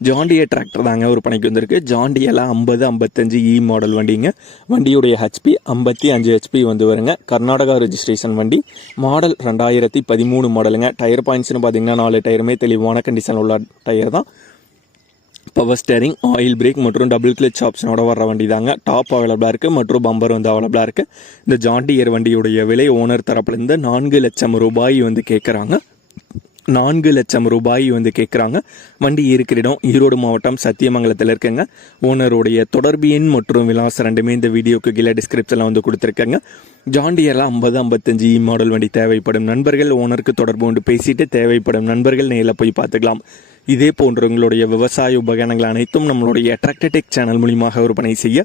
ஜாண்டிய tractor தாங்க ஒரு பணிக்கு வந்திருக்கு. ஜாண்டியில் ஐம்பது ஐம்பத்தஞ்சு e இ மாடல் வண்டிங்க. வண்டியுடைய ஹெச்பி ஐம்பத்தி அஞ்சு ஹெச்பி வந்து வருங்க. கர்நாடகா ரெஜிஸ்ட்ரேஷன் வண்டி. மாடல் ரெண்டாயிரத்தி பதிமூணு மாடலுங்க டயர் பாயிண்ட்ஸ்னு பார்த்தீங்கன்னா நாலு டயருமே தெளிவான கண்டிஷன் உள்ள டயர் தான். பவர் ஸ்டேரிங் ஆயில் பிரேக் மற்றும் டபுள் கிளச் ஆப்ஷனோட வர வண்டி தாங்க டாப் அவைலபிளாக இருக்குது மற்றும் பம்பர் வந்து அவைலபிளாக இருக்குது இந்த ஜாண்டியர் வண்டியுடைய விலை ஓனர் தரப்புலேருந்து நான்கு லட்சம் ரூபாய் வந்து கேட்குறாங்க நான்கு லட்சம் ரூபாய் வந்து கேட்குறாங்க வண்டி இருக்கிற இடம் ஈரோடு மாவட்டம் சத்தியமங்கலத்தில் இருக்குங்க. ஓனருடைய தொடர்பு எண் மற்றும் விலாசம் ரெண்டுமே இந்த வீடியோக்கு கீழே டிஸ்கிரிப்ஷனில் வந்து கொடுத்துருக்கேங்க. ஜாண்டியரில் ஐம்பது ஐம்பத்தஞ்சு e இ மாடல் வண்டி தேவைப்படும் நண்பர்கள். ஓனருக்கு தொடர்பு கொண்டு பேசிட்டு தேவைப்படும் நண்பர்கள் நேரில் போய் பார்த்துக்கலாம். இதே போன்ற உங்களுடைய விவசாய உபகரணங்கள் அனைத்தும் நம்மளுடைய அட்ராக்டடெக் சேனல் மூலியமாக விற்பனை செய்ய